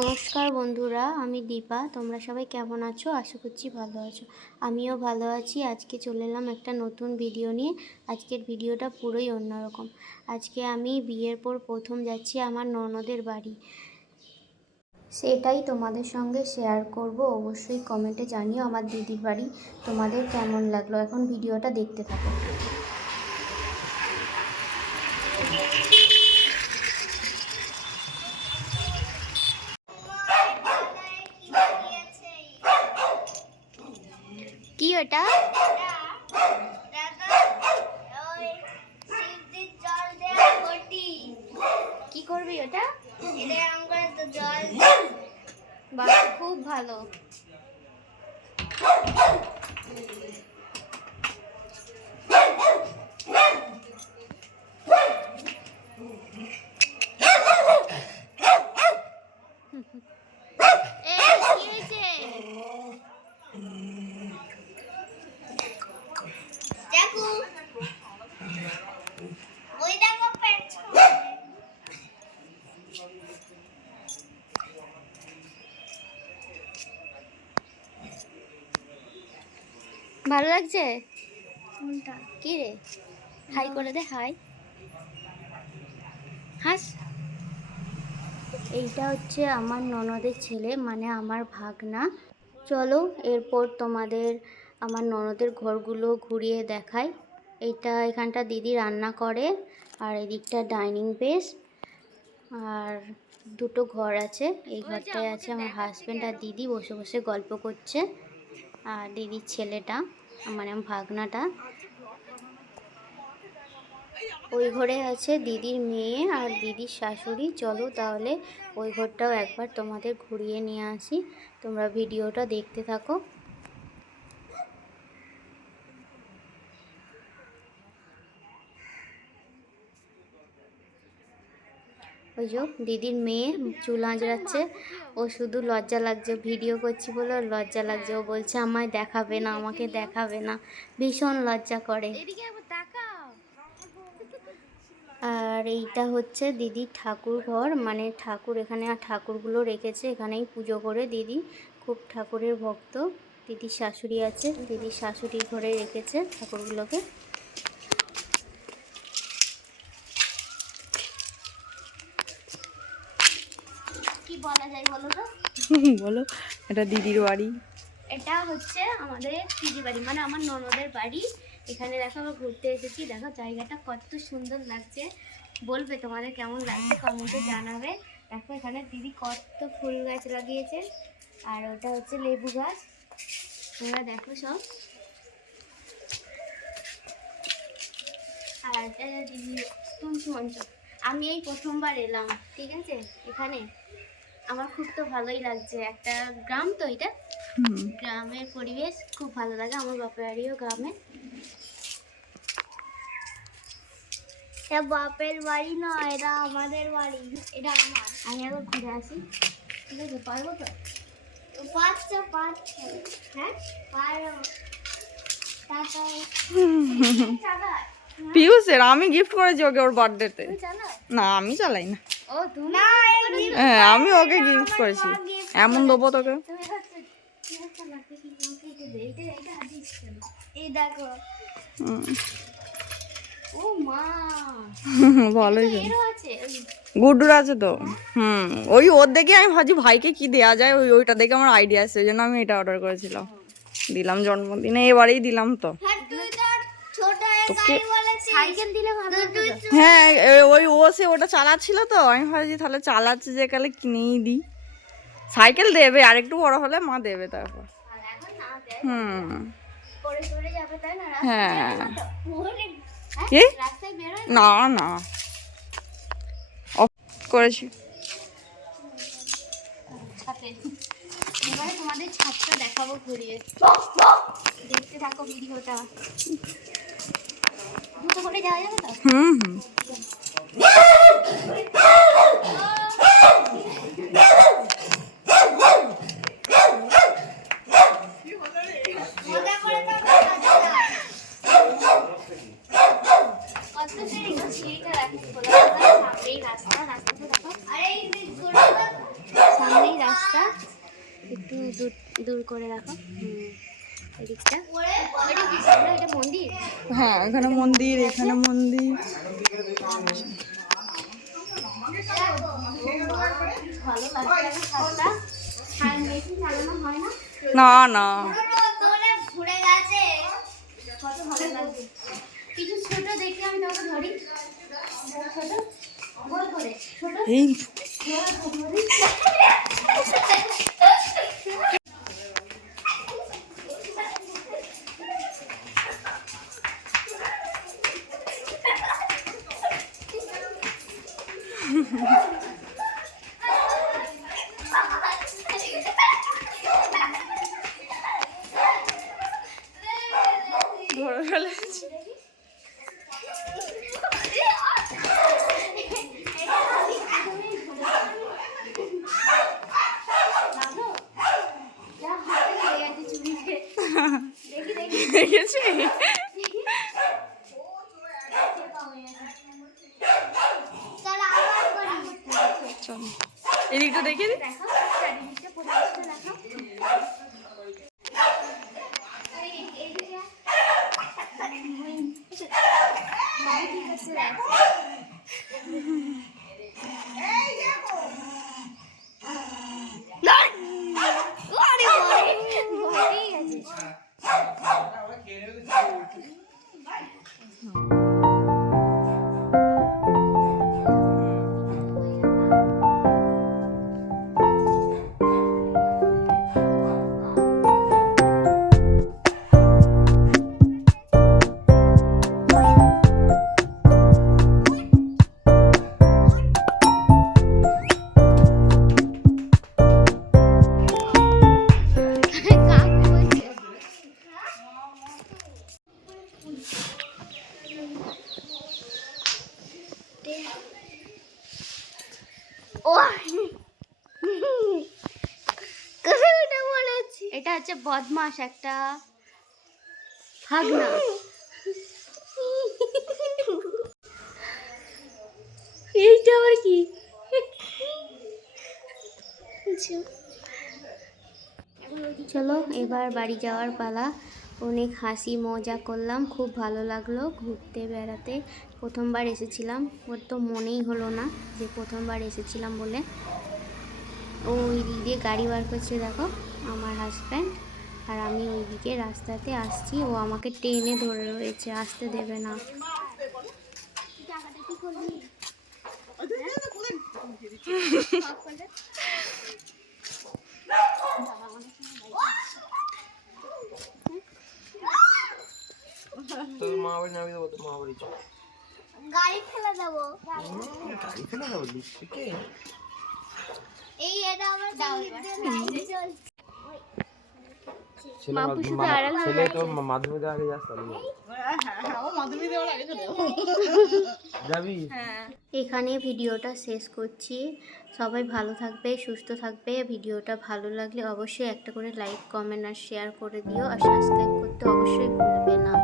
নমস্কার বন্ধুরা, আমি দীপা। তোমরা সবাই কেমন আছো? আশা করছি ভালো আছো। আমিও ভালো আছি। আজকে চলে এলাম একটা নতুন ভিডিও নিয়ে। আজকের ভিডিওটা পুরোই অন্যরকম। আজকে আমি বিয়ের পর প্রথম যাচ্ছি আমার ননদের বাড়ি, সেটাই তোমাদের সঙ্গে শেয়ার করব। অবশ্যই কমেন্টে জানিও আমার দিদির বাড়ি তোমাদের কেমন লাগলো। এখন ভিডিওটা দেখতে থাকো। কি ওটা? কি করবি ওটা? বাহ, খুব ভালো। ভালো লাগছে? কি রে? হাই করে দে, হাই। হাস। এইটা হচ্ছে আমার ননদের ছেলে, মানে আমার ভাগনা। চলো এরপর তোমাদের আমার ননদের ঘরগুলো ঘুরিয়ে দেখাই। এখানটা দিদি রান্না করে, আর এদিকটা ডাইনিং বেস, আর দুটো ঘর আছে। এই ঘরটায় আছে আমার হাজব্যান্ড আর দিদি বসে বসে গল্প করছে। আর দিদির ছেলেটা, মানে আমার ভাগনাটা, ওই ঘরে আছে দিদির মেয়ে আর দিদির শাশুড়ি। চলো তাহলে ওই ঘরটাও একবার তোমাদের ঘুরিয়ে নিয়ে আসি। তোমরা ভিডিওটা দেখতে থাকো। ওই যে দিদির মেয়ে চুল আঁচড়াচ্ছে। ও শুধু লজ্জা লাগছে, ভিডিও করছি বলে ওর লজ্জা লাগছে। ও বলছে আমায় দেখাবে না, আমাকে দেখাবে না, ভীষণ লজ্জা করে। আর এইটা হচ্ছে দিদির ঠাকুর ঘর, মানে ঠাকুর এখানে ঠাকুরগুলো রেখেছে, এখানেই পুজো করে দিদি। খুব ঠাকুরের ভক্ত। দিদির শাশুড়ি আছে, দিদির শাশুড়ির ঘরে রেখেছে ঠাকুরগুলোকে। কি বলা যায় বলো তো? বলো। এটা দিদির বাড়ি। এটা হচ্ছে আমাদের দিদির বাড়ি, মানে আমার ননদের বাড়ি। এখানে দেখো আমরা ঘুরতে এসেছি। দেখো জায়গাটা কত সুন্দর লাগছে। বলবে তোমাদের কেমন লাগছে, কমেন্টে জানাবে। দেখো এখানে দিদি কত ফুল গাছ লাগিয়েছে, আর ওটা হচ্ছে লেবু গাছ। তোমরা দেখো সব। আর এটা দিদি তুলসী মঞ্চ। আমি এই প্রথমবার এলাম, ঠিক আছে। এখানে আমার খুব তো ভালোই লাগছে। একটা গ্রাম তো এটা, গ্রামের পরিবেশ খুব ভালো লাগে। আমার বাপের বাড়িও গ্রামে। এটা বাপের বাড়ি নয়, এটা আমাদের বাড়ি। এটা আমার। আমি একবার ঘুরে আসি, ঠিক আছে? পারবো তো? পারছো। হ্যাঁ পারো। পিউসের আমি গিফট করেছি ওকে ওর বার্থডেতে। না আমি চালাই না। ও তুমি? হ্যাঁ আমি ওকে গিফট করেছি। এমন দেবো তোকে। এই দেখো। ও মা, ভালোই আছে। গুড্ডুর আছে তো। ওই ওর দেখে আমি ভাবছি ভাইকে কি দেয়া যায়, ওইটা দেখে আমার আইডিয়া আসছে, ওই জন্য আমি এটা অর্ডার করেছিলাম। দিলাম জন্মদিনে, এবারেই দিলাম তো। হ্যাঁ ওই ও সে ওটা চালাচ্ছিল তো, আমি ভাবছি তাহলে চালাচ্ছে যে কালে কিনেই দিই। সাইকেল দেবে, আর একটু বড় হলে মা দেবে তারপর। হ্যাঁ কি না না করেছি। এবারে তোমাদের ছাদটা দেখাবো ঘুরিয়ে, দেখতে থাকো ভিডিওটা। দুটো করে যাওয়া যাবে তো? সামনেই একটু দূর দূর করে রাখো। এদিকটা এটা মন্দির। হ্যাঁ, এখানে মন্দির, এখানে মন্দির। ভালো লাগছে ছাদটা, আর মেশিন চালানো হয় না। না না, ঘুরে গেছে, কত ভালো লাগছে। কিছু ছোট দেখি, আমি তোকে ধরি। ছোট গোল করে ছোট এই ধরে ফেলেছি। দেখেছি? চল এদিকটা দেখে দি। এটা হচ্ছে বদমাস একটা ভাগনা। এইটা আবার কি? চলো এবার বাড়ি যাওয়ার পালা। অনেক হাসি মজা করলাম, খুব ভালো লাগলো ঘুরতে বেড়াতে। প্রথমবার এসেছিলাম, ওর তো মনেই হলো না যে প্রথমবার এসেছিলাম বলে। ও ওই দিক দিয়ে গাড়ি বার করছে দেখো, আমার হাজব্যান্ড। আর আমি ওইদিকে রাস্তাতে আসছি, ও আমাকে টেনে ধরে রয়েছে, আসতে দেবে না। তোর মা বাড়ি নামিয়ে দেবো, তোর মা বাড়ি চল। গাড়ি ফেলে দেবো। গাড়ি ফেলে দেবো লিপস্টিকে? এই এটা আমার ছেলে তো মাধ্যমিক আগে যাস যাবি। এখানে ভিডিওটা শেষ করছি। সবাই ভালো থাকবে, সুস্থ থাকবে। ভিডিওটা ভালো লাগলে অবশ্যই একটা করে লাইক, কমেন্ট আর শেয়ার করে দিও। আর সাবস্ক্রাইব করতে অবশ্যই ভুলবে না।